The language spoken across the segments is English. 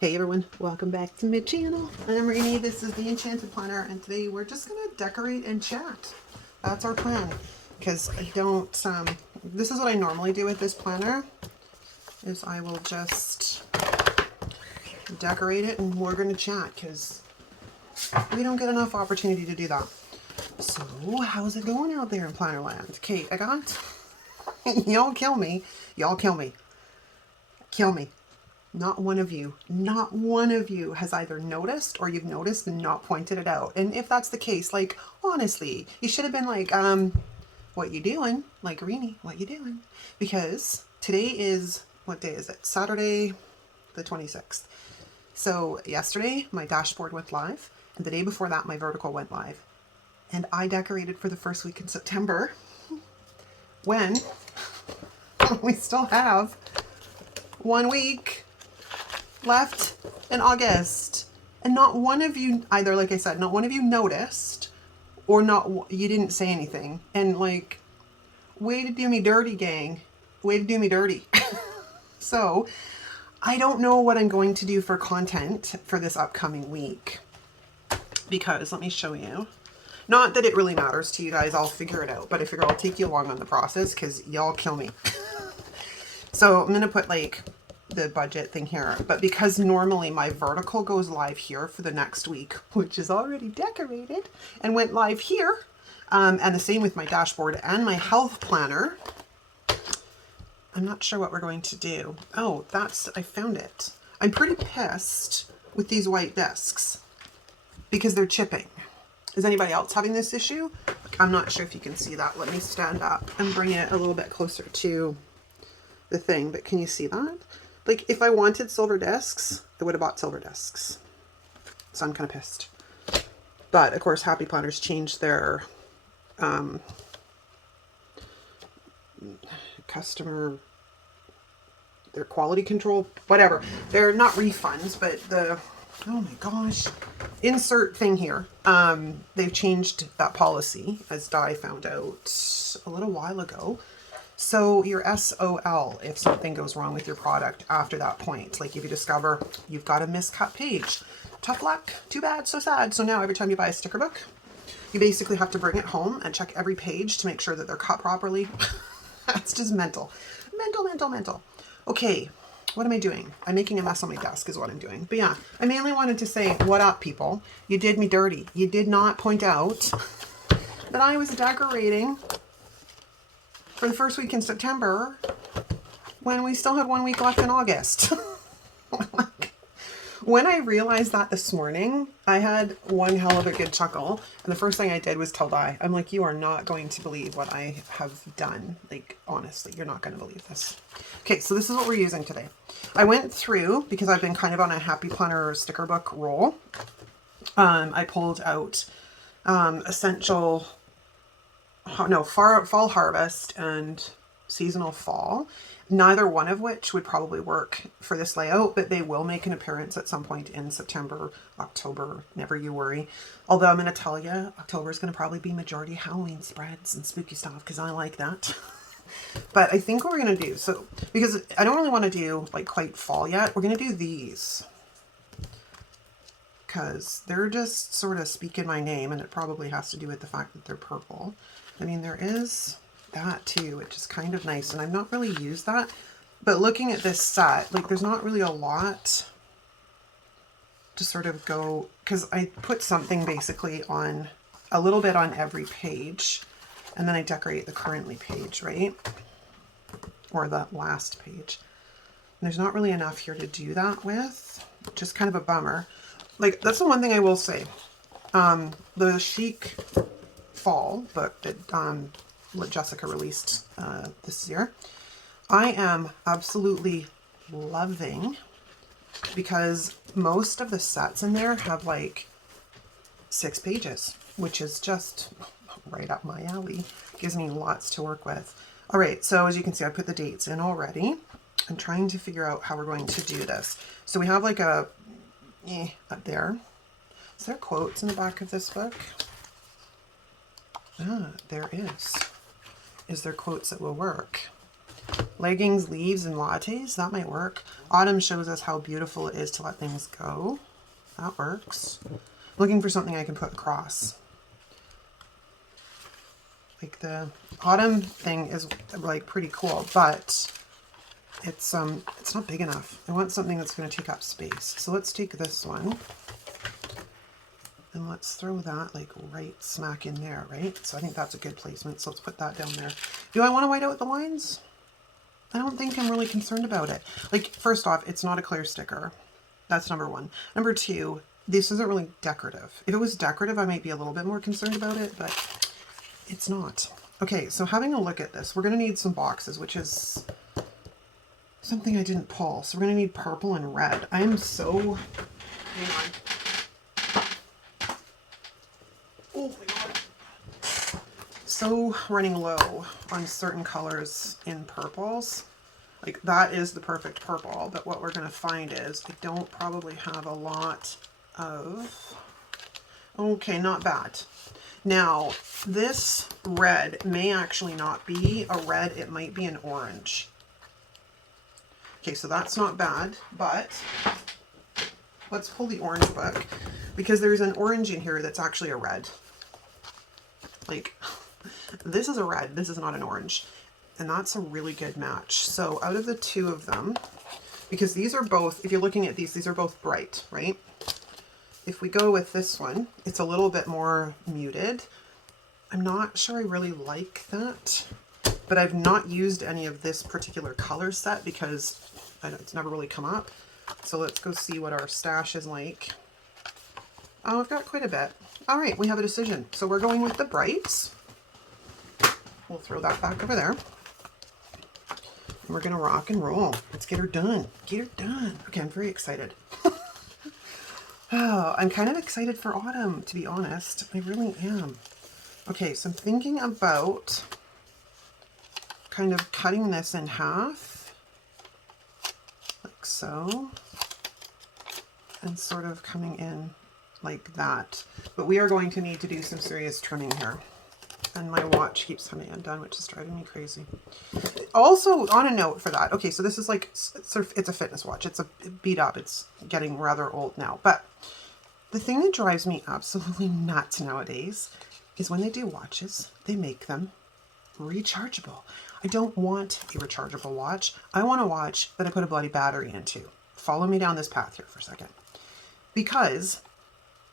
Hey everyone, welcome back to my channel. I'm Rainy, this is the Enchanted Planner, and today we're just gonna decorate and chat. That's our plan, because I don't, this is what I normally do with this planner, is I will just decorate it and we're gonna chat, because we don't get enough opportunity to do that. So, how's it going out there in Planner Land? Okay, I got, y'all kill me, kill me. Not one of you has either noticed or you've noticed and not pointed it out. And if that's the case, like, honestly, you should have been like, what you doing? Like, Rini, what you doing? Because today is, what day is it? Saturday, the 26th. So yesterday, my dashboard went live, and the day before that, my vertical went live. And I decorated for the first week in September when we still have 1 week left in August, and not one of you either, like I said, not one of you noticed, or you didn't say anything. And like, way to do me dirty, gang, way to do me dirty. So I don't know what I'm going to do for content for this upcoming week, because let me show you. Not that it really matters to you guys, I'll figure it out, but I figure I'll take you along on the process because y'all kill me. So I'm gonna put like the budget thing here, but because normally my vertical goes live here for the next week, which is already decorated and went live here, and the same with my dashboard and my health planner, I'm not sure what we're going to do. Oh, I found it. I'm pretty pissed with these white discs because they're chipping. Is anybody else having this issue? I'm not sure if you can see that. Let me stand up and bring it a little bit closer to the thing, but can you see that? Like, if I wanted silver discs, I would have bought silver discs. So I'm kind of pissed. But of course, Happy Planners changed their their quality control, whatever. They're not refunds, but oh my gosh, insert thing here. They've changed that policy, as Di found out a little while ago. So your SOL, if something goes wrong with your product after that point, like if you discover you've got a miscut page, tough luck, too bad, so sad. So now every time you buy a sticker book, you basically have to bring it home and check every page to make sure that they're cut properly. That's just mental. Mental. Okay, what am I doing? I'm making a mess on my desk is what I'm doing. But yeah, I mainly wanted to say, what up, people? You did me dirty. You did not point out that I was decorating for the first week in September when we still had 1 week left in August. When I realized that this morning, I had one hell of a good chuckle. And the first thing I did was tell Di, I'm like, you are not going to believe what I have done. Like, honestly, you're not going to believe this. Okay, so this is what we're using today. I went through, because I've been kind of on a Happy Planner sticker book roll. I pulled out essential... no, fall harvest and seasonal fall, neither one of which would probably work for this layout, but they will make an appearance at some point in September, October, never you worry. Although I'm going to tell you, October is going to probably be majority Halloween spreads and spooky stuff because I like that. But I think what we're going to do, so because I don't really want to do like quite fall yet, we're going to do these because they're just sort of speaking my name, and it probably has to do with the fact that they're purple. I mean, there is that too, which is kind of nice, and I've not really used that. But looking at this set, like there's not really a lot to sort of go, because I put something basically on, a little bit on every page, and then I decorate the currently page, right? Or the last page. And there's not really enough here to do that with, which is kind of a bummer. Like, that's the one thing I will say. The Chic Fall book that Jessica released this year, I am absolutely loving, because most of the sets in there have like 6 pages, which is just right up my alley. Gives me lots to work with. All right, so as you can see, I put the dates in already. I'm trying to figure out how we're going to do this. So we have like a up there. Is there quotes in the back of this book? Ah, there is. Is there quotes that will work? Leggings, leaves, and lattes. That might work. Autumn shows us how beautiful it is to let things go. That works. Looking for something I can put across. Like the autumn thing is like pretty cool, but it's not big enough. I want something that's going to take up space. So let's take this one and let's throw that like right smack in there, right? So I think that's a good placement. So let's put that down there. Do I want to white out the lines? I don't think I'm really concerned about it. Like, first off, it's not a clear sticker. That's number one. Number two, this isn't really decorative. If it was decorative, I might be a little bit more concerned about it, but it's not. Okay, so having a look at this, we're going to need some boxes, which is something I didn't pull. So we're going to need purple and red. I am so... Hang on. Oh my god. So running low on certain colors in purples. Like, that is the perfect purple, but what we're going to find is I don't probably have a lot of... Okay, not bad. Now, this red may actually not be a red, it might be an orange. Okay, so that's not bad, but let's pull the orange book because there's an orange in here that's actually a red. Like, this is a red, this is not an orange. And that's a really good match. So out of the two of them, because these are both, if you're looking at these are both bright, right? If we go with this one, it's a little bit more muted. I'm not sure I really like that, but I've not used any of this particular color set because it's never really come up. So let's go see what our stash is like. Oh, I've got quite a bit. All right, we have a decision. So we're going with the brights. We'll throw that back over there. And we're gonna rock and roll. Let's get her done. Get her done. Okay, I'm very excited. Oh, I'm kind of excited for autumn, to be honest. I really am. Okay, so I'm thinking about kind of cutting this in half, like so, and sort of coming in like that. But we are going to need to do some serious trimming here. And my watch keeps coming undone, which is driving me crazy. Also, on a note for that, okay, so this is like, sort of, it's a fitness watch. It's a beat up. It's getting rather old now. But the thing that drives me absolutely nuts nowadays is when they do watches, they make them rechargeable. I don't want a rechargeable watch. I want a watch that I put a bloody battery into. Follow me down this path here for a second. Because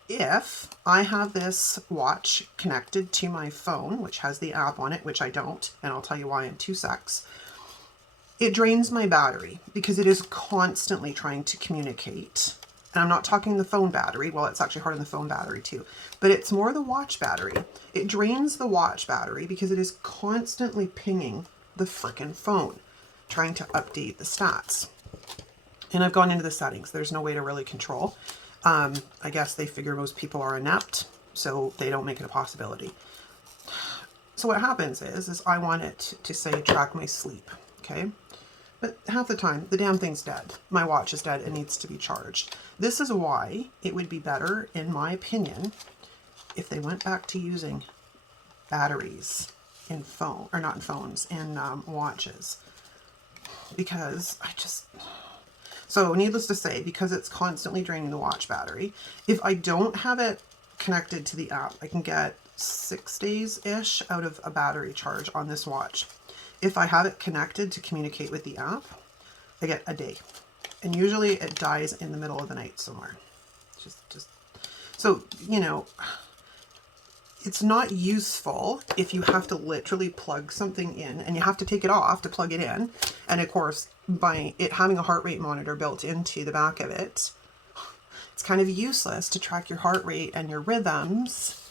if I have this watch connected to my phone, which has the app on it, which I don't, and I'll tell you why in 2 secs, it drains my battery because it is constantly trying to communicate. And I'm not talking the phone battery. Well, it's actually hard on the phone battery too, but it's more the watch battery. It drains the watch battery because it is constantly pinging the frickin' phone, trying to update the stats. And I've gone into the settings. There's no way to really control. I guess they figure most people are inept, so they don't make it a possibility. So what happens is I want it to say track my sleep, okay? But half the time, the damn thing's dead. My watch is dead. It needs to be charged. This is why it would be better, in my opinion, if they went back to using batteries in phone, or not in phones, in watches. Because so needless to say, because it's constantly draining the watch battery, if I don't have it connected to the app, I can get 6 days-ish out of a battery charge on this watch. If I have it connected to communicate with the app, I get a day. And usually it dies in the middle of the night somewhere. Just so, you know, it's not useful if you have to literally plug something in and you have to take it off to plug it in. And of course, by it having a heart rate monitor built into the back of it, it's kind of useless to track your heart rate and your rhythms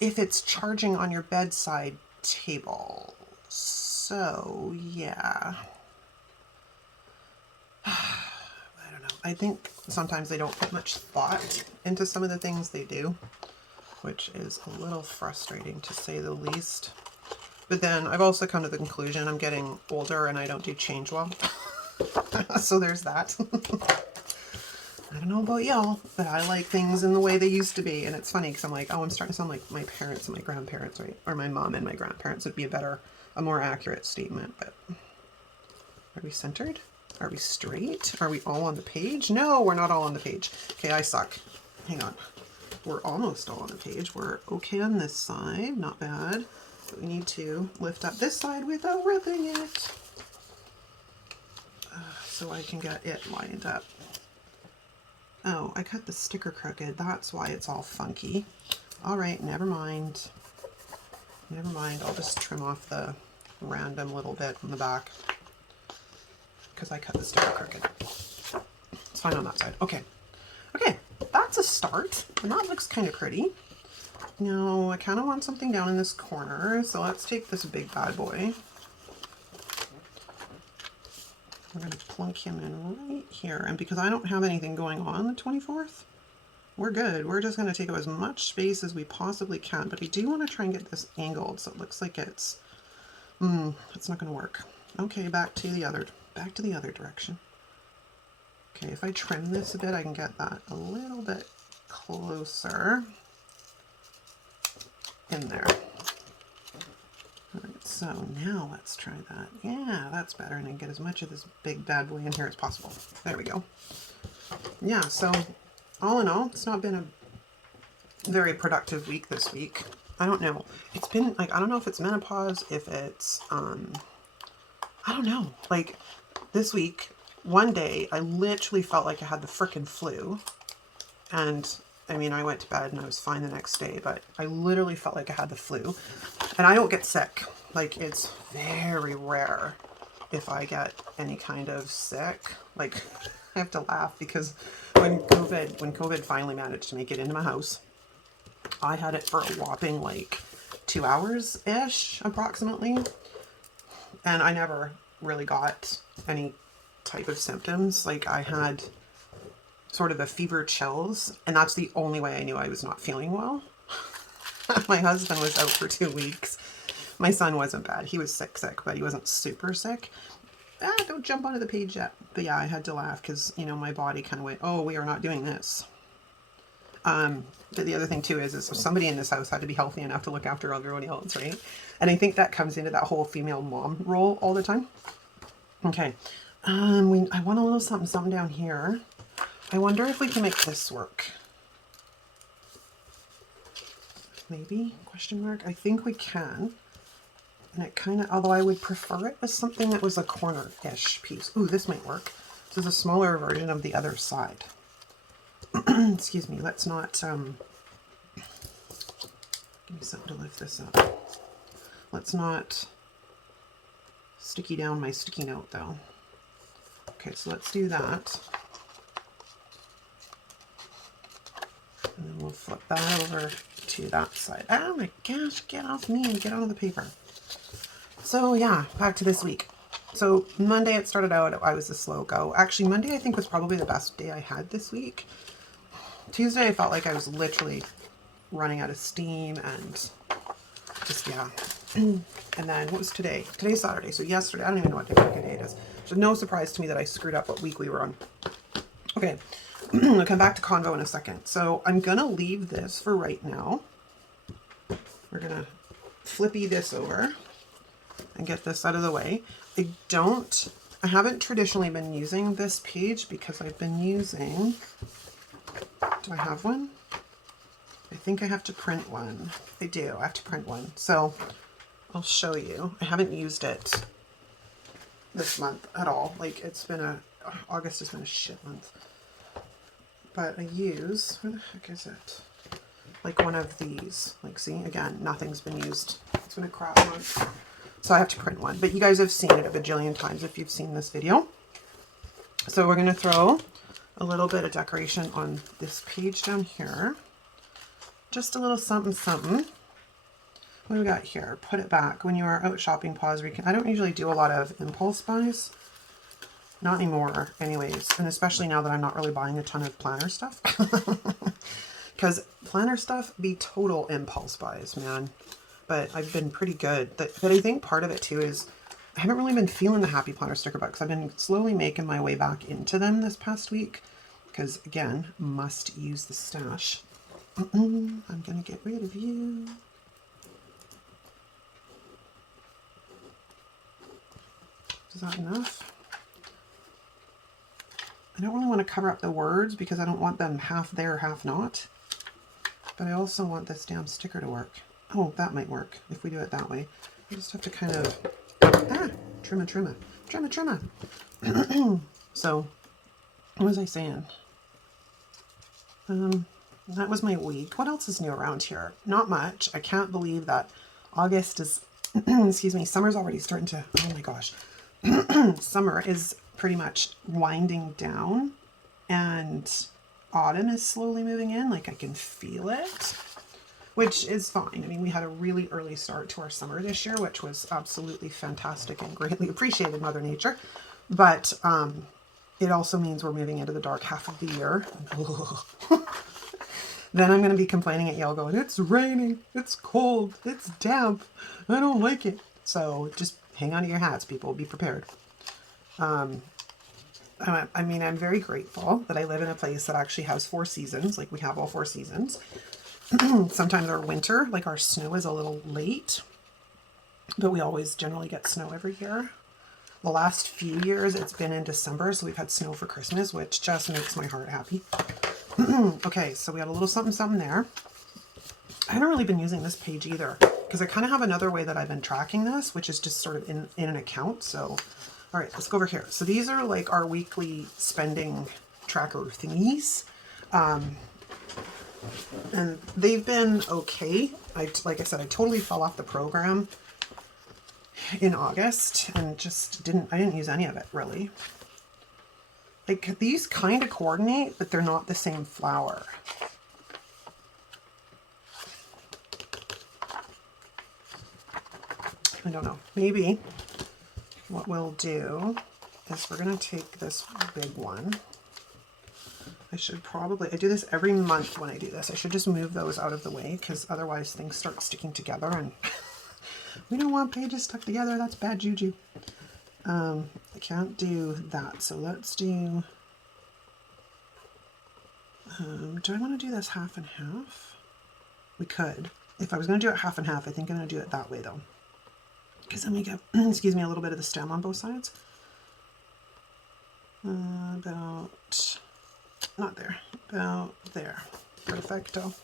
if it's charging on your bedside table. So, yeah. I don't know. I think sometimes they don't put much thought into some of the things they do, which is a little frustrating to say the least. But then I've also come to the conclusion I'm getting older and I don't do change well. So there's that. I don't know about y'all, but I like things in the way they used to be. And it's funny because I'm like, oh, I'm starting to sound like my parents and my grandparents, right? Or my mom and my grandparents would be a more accurate statement. But Are we centered? Are we straight? Are we all on the page? No, we're not all on the page. Okay, I suck. Hang on. We're almost all on the page. We're okay on this side, not bad. But we need to lift up this side without ripping it. So I can get it lined up. Oh, I cut the sticker crooked. That's why it's all funky. All right, never mind. Never mind. I'll just trim off the random little bit on the back because I cut the sticker crooked. It's fine on that side. Okay. Okay, that's a start. And that looks kind of pretty. Now, I kind of want something down in this corner. So let's take this big bad boy. We're going to plunk him in right here. And because I don't have anything going on the 24th, we're good. We're just going to take up as much space as we possibly can. But I do want to try and get this angled so it looks like it's not going to work. Okay, back to the other direction. Okay, if I trim this a bit, I can get that a little bit closer in there. All right, so now let's try that. Yeah, that's better. And I get as much of this big bad boy in here as possible. There we go. Yeah, so all in all, it's not been a very productive week this week. I don't know. It's been like, I don't know if it's menopause, if it's, I don't know. Like this week, one day, I literally felt like I had the frickin' flu. And I mean, I went to bed and I was fine the next day, but I literally felt like I had the flu. And I don't get sick. Like, it's very rare if I get any kind of sick. Like, I have to laugh because when COVID finally managed to make it into my house, I had it for a whopping like 2 hours-ish, approximately. And I never really got any type of symptoms. Like, I had sort of a fever chills, and that's the only way I knew I was not feeling well. My husband was out for 2 weeks. My son wasn't bad. He was sick, but he wasn't super sick. Don't jump onto the page yet. But yeah, I had to laugh because, you know, my body kind of went, oh, we are not doing this. But the other thing too is somebody in this house had to be healthy enough to look after everybody else, right? And I think that comes into that whole female mom role all the time. Okay. I want a little something down here. I wonder if we can make this work. Maybe? Question mark? I think we can. And it kind of, although I would prefer it as something that was a corner-ish piece. Ooh, this might work. This is a smaller version of the other side. Excuse me, let's not, give me something to lift this up. Let's not sticky down my sticky note though. Okay, so let's do that. And then we'll flip that over to that side. Oh my gosh, get off me and get onto the paper. So yeah, back to this week. So Monday it started out, I was a slow go. Actually, Monday I think was probably the best day I had this week. Tuesday I felt like I was literally running out of steam and just, yeah. And then what was today? Today's Saturday. So yesterday, I don't even know what day it is. So no surprise to me that I screwed up what week we were on. Okay, I'll come back to convo in a second. So I'm gonna leave this for right now. We're gonna flippy this over and get this out of the way. I haven't traditionally been using this page because I've been using, do I have one? I think I have to print one. I do, I have to print one. So I'll show you. I haven't used it this month at all. Like August has been a shit month. But I use, where the heck is it? Like one of these. Like, see, again, nothing's been used. It's been a crap month. So I have to print one. But you guys have seen it a bajillion times if you've seen this video. So we're going to throw a little bit of decoration on this page down here. Just a little something, something. What do we got here? Put it back. When you are out shopping, pause. I don't usually do a lot of impulse buys. Not anymore, anyways. And especially now that I'm not really buying a ton of planner stuff. Because planner stuff be total impulse buys, man. But I've been pretty good. But I think part of it too is I haven't really been feeling the Happy Planner sticker book because I've been slowly making my way back into them this past week. Because again, must use the stash. I'm gonna get rid of you. Is that enough? I don't really want to cover up the words because I don't want them half there, half not. But I also want this damn sticker to work. Oh, that might work if we do it that way. I just have to kind of, trim. So, what was I saying? That was my week. What else is new around here? Not much. I can't believe that August is, excuse me, summer's already starting to, oh my gosh. Summer is pretty much winding down and autumn is slowly moving in. Like I can feel it, which is fine. I mean, we had a really early start to our summer this year, which was absolutely fantastic and greatly appreciated, Mother Nature. But it also means we're moving into the dark half of the year. Then I'm going to be complaining at y'all going, it's raining, it's cold, it's damp, I don't like it. So just hang on to your hats, people. Be prepared. I mean, I'm very grateful that I live in a place that actually has 4 seasons. Like we have all 4 seasons. Sometimes our winter, like our snow is a little late, but we always generally get snow every year. The last few years it's been in December, so we've had snow for Christmas, which just makes my heart happy. Okay, so we got a little something there. I haven't really been using this page either because I kind of have another way that I've been tracking this, which is just sort of in an account. So, all right, let's go over here. So these are like our weekly spending tracker thingies. And they've been okay. Like I said, I totally fell off the program in August and just I didn't use any of it really. Like these kind of coordinate, but they're not the same flower. I don't know. Maybe what we'll do is we're going to take this big one. I do this every month when I do this. I should just move those out of the way because otherwise things start sticking together and we don't want pages stuck together. That's bad juju. I can't do that. So let's do, do I want to do this half and half? We could. If I was going to do it half and half, I think I'm going to do it that way though. Because then we get, excuse me, a little bit of the stem on both sides. About, not there, about there. Perfecto.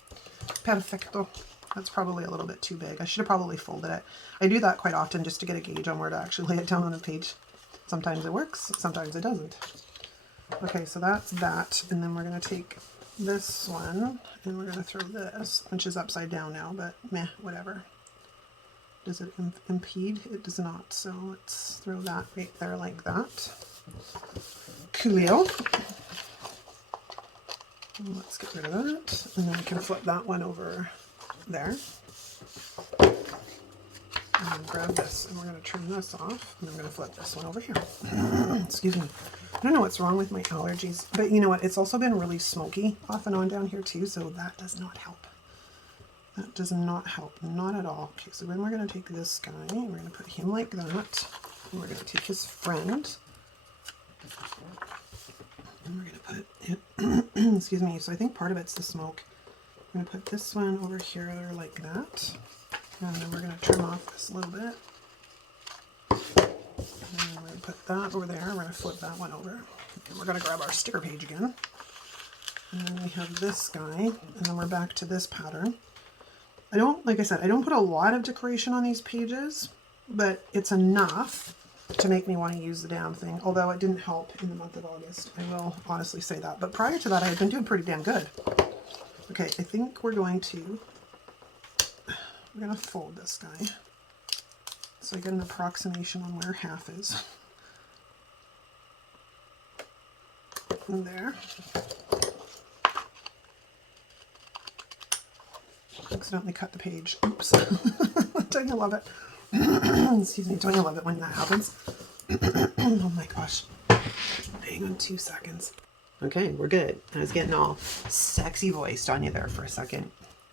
Perfecto. That's probably a little bit too big. I should have probably folded it. I do that quite often just to get a gauge on where to actually lay it down on a page. Sometimes it works, sometimes it doesn't. Okay, so that's that. And then we're going to take this one and we're going to throw this, which is upside down now, but meh, whatever. Does it impede? It does not. So let's throw that right there like that. Coolio. Let's get rid of that. And then we can flip that one over there. And then grab this and we're going to trim this off. And I'm going to flip this one over here. Excuse me. I don't know what's wrong with my allergies. But you know what? It's also been really smoky off and on down here too. So that does not help. That does not help. Not at all. Okay, so then we're going to take this guy. We're going to put him like that. And we're going to take his friend. And we're going to put it, excuse me, so I think part of it's the smoke. I'm going to put this one over here like that. And then we're going to trim off this a little bit. And then we're going to put that over there. We're going to flip that one over. And we're going to grab our sticker page again. And then we have this guy. And then we're back to this pattern. Like I said, I don't put a lot of decoration on these pages, but it's enough to make me want to use the damn thing. Although it didn't help in the month of August. I will honestly say that. But prior to that, I had been doing pretty damn good. Okay, I think we're going to fold this guy so I get an approximation on where half is. And there. Accidentally cut the page. Oops. Don't you love it? Excuse me, don't you love it when that happens? Oh my gosh. Hang on 2 seconds. Okay, we're good. I was getting all sexy voiced on you there for a second.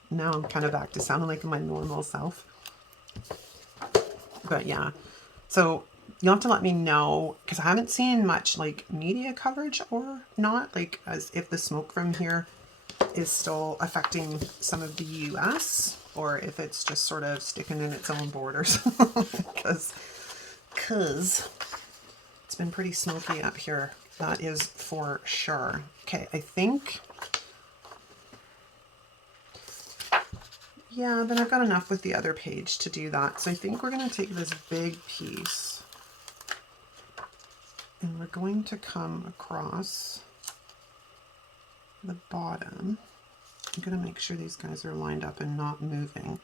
Now I'm kind of back to sounding like my normal self. But yeah, so you'll have to let me know, because I haven't seen much like media coverage or not, like as if the smoke from here is still affecting some of the US or if it's just sort of sticking in its own borders. Because it's been pretty smoky up here That is for sure. Okay, I think, yeah, then I've got enough with the other page to do that. So I think we're going to take this big piece and we're going to come across the bottom. I'm going to make sure these guys are lined up and not moving.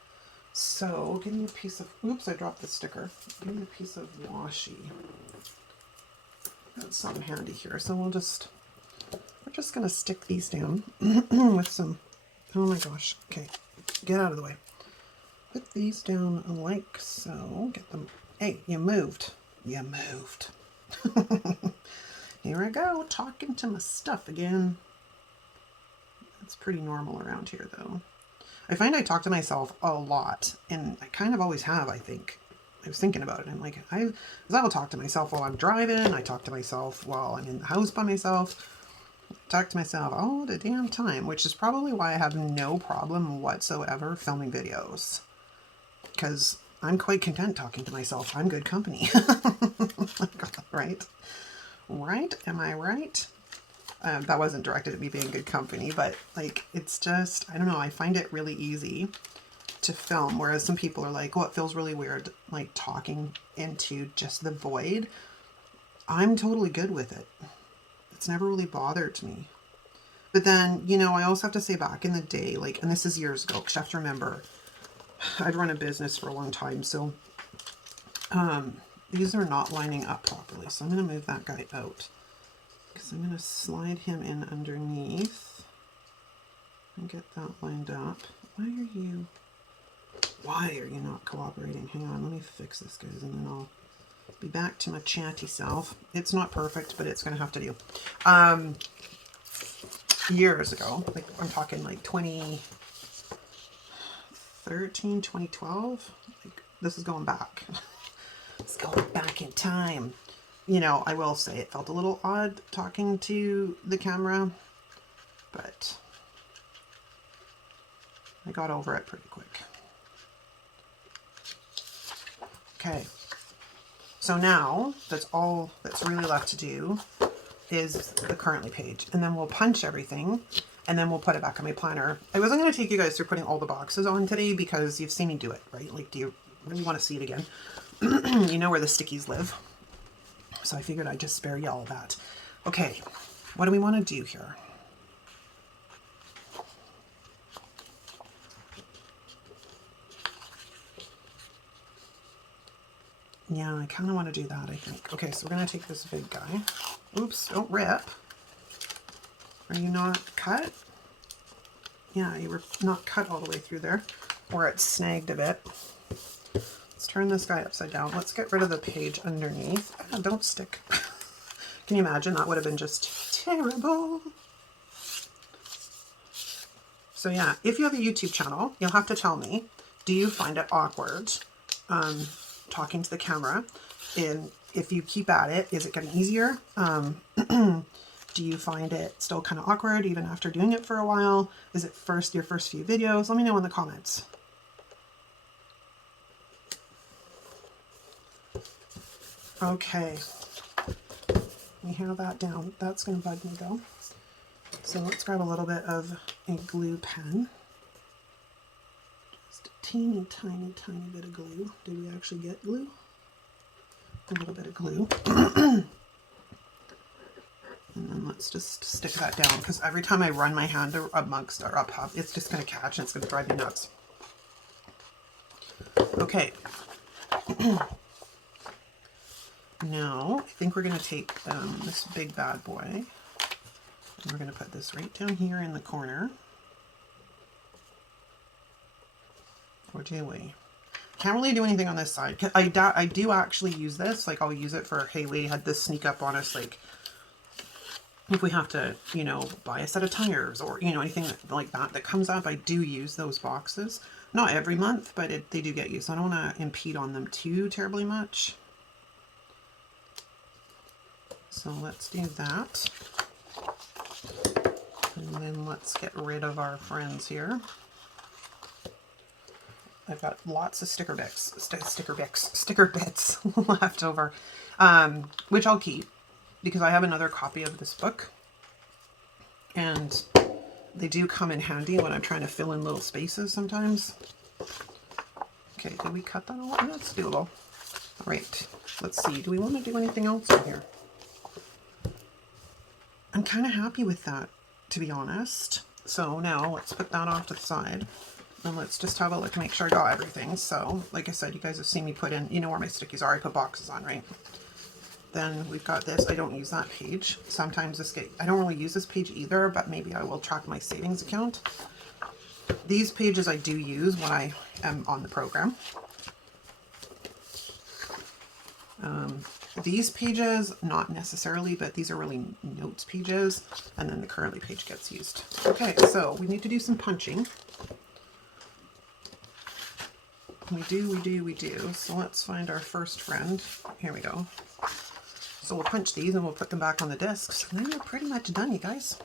So give me a piece of, oops, I dropped the sticker. Give me a piece of washi. Got some handy here. So we're just going to stick these down with some, oh my gosh. Okay, get out of the way. Put these down like so. Get them, hey, you moved. You moved. Here I go, talking to my stuff again. That's pretty normal around here though. I find I talk to myself a lot, and I kind of always have, I think. I was thinking about it, and like, I will talk to myself while I'm driving, I talk to myself while I'm in the house by myself, I talk to myself all the damn time, which is probably why I have no problem whatsoever filming videos. Because I'm quite content talking to myself. I'm good company. Right? Right? Am I right? That wasn't directed at me being good company, but like, it's just, I don't know, I find it really easy to film, whereas some people are like, oh, it feels really weird, like talking into just the void. I'm totally good with it. It's never really bothered me. But then, you know, I also have to say back in the day, like, and this is years ago, because you have to remember, I'd run a business for a long time, so these are not lining up properly. So I'm going to move that guy out because I'm going to slide him in underneath and get that lined up. Why are you not cooperating? Hang on, let me fix this, guys, and then I'll be back to my chatty self. It's not perfect, but it's going to have to do. Years ago, like I'm talking like 2013, 2012, like this is going back. It's going back in time. You know, I will say it felt a little odd talking to the camera, but I got over it pretty quick. Okay, so now that's all that's really left to do is the currently page, and then we'll punch everything and then we'll put it back on my planner. I wasn't going to take you guys through putting all the boxes on today because you've seen me do it, right? Like, do you really want to see it again? You know where the stickies live. So I figured I'd just spare you all that. Okay, what do we want to do here? Yeah, I kind of want to do that, I think. Okay, so we're going to take this big guy. Oops, don't rip. Are you not cut? Yeah, you were not cut all the way through there, or it's snagged a bit. Let's turn this guy upside down. Let's get rid of the page underneath. Oh, don't stick. Can you imagine? That would have been just terrible. So yeah, if you have a YouTube channel, you'll have to tell me, do you find it awkward talking to the camera? And if you keep at it, is it getting easier? Do you find it still kind of awkward even after doing it for a while? Is it your first few videos? Let me know in the comments. Okay, we have that down. That's going to bug me though. So let's grab a little bit of a glue pen. Just a teeny, tiny, tiny bit of glue. Did we actually get glue? A little bit of glue. And then let's just stick that down, because every time I run my hand amongst or up, it's just going to catch and it's going to drive me nuts. Okay. Now, I think we're going to take this big bad boy, and we're going to put this right down here in the corner. Or do we? Can't really do anything on this side. I do actually use this. Like, I'll use it for, hey, we had this sneak up on us, like, if we have to, you know, buy a set of tires or, you know, anything like that that comes up, I do use those boxes. Not every month, but they do get used. So I don't want to impede on them too terribly much. So let's do that. And then let's get rid of our friends here. I've got lots of sticker bits left over, which I'll keep. because I have another copy of this book, and they do come in handy when I'm trying to fill in little spaces sometimes. Okay, did we cut that all? That's doable. All right, let's see. Do we want to do anything else in here? I'm kind of happy with that, to be honest. So now let's put that off to the side, and let's just have a look, make sure I got everything. So like I said, you guys have seen me put in, you know where my stickies are, I put boxes on, right? Then we've got this. I don't use that page. Sometimes this I don't really use this page either, but maybe I will track my savings account. These pages I do use when I am on the program. These pages, not necessarily, but these are really notes pages, and then the currently page gets used. Okay, so we need to do some punching. We do. So let's find our first friend. Here we go. So we'll punch these and we'll put them back on the discs, and then we're pretty much done, you guys.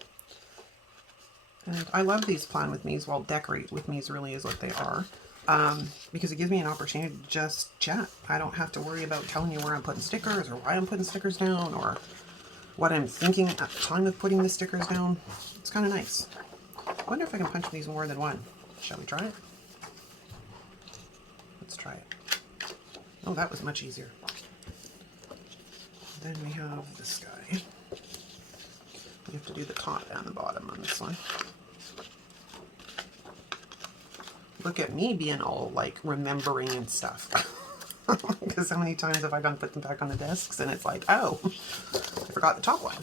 And I love these plan with me's, well, decorate with me's really is what they are. Because it gives me an opportunity to just chat. I don't have to worry about telling you where I'm putting stickers or why I'm putting stickers down or what I'm thinking at the time of putting the stickers down. It's kind of nice. I wonder if I can punch these more than one. Shall we try it? Let's try it. Oh, that was much easier. Then we have this guy. You have to do the top and the bottom on this one. Look at me being all like remembering and stuff. Because how many times have I gone put them back on the desks and it's like, oh, I forgot the top one.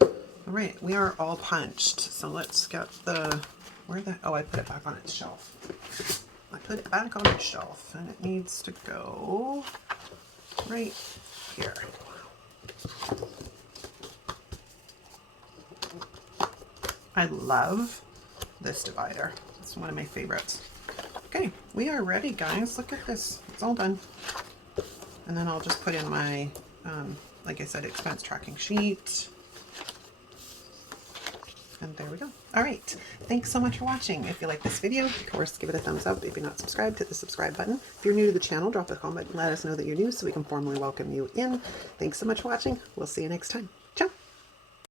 All right, we are all punched. So let's get the, oh, I put it back on its shelf. I put it back on its shelf and it needs to go right here. I love this divider. It's one of my favorites. Okay, we are ready, guys. Look at this. It's all done. And then I'll just put in my, like I said, expense tracking sheet. And there we go. All right. Thanks so much for watching. If you like this video, of course, give it a thumbs up. If you're not subscribed, hit the subscribe button. If you're new to the channel, drop a comment and let us know that you're new so we can formally welcome you in. Thanks so much for watching. We'll see you next time.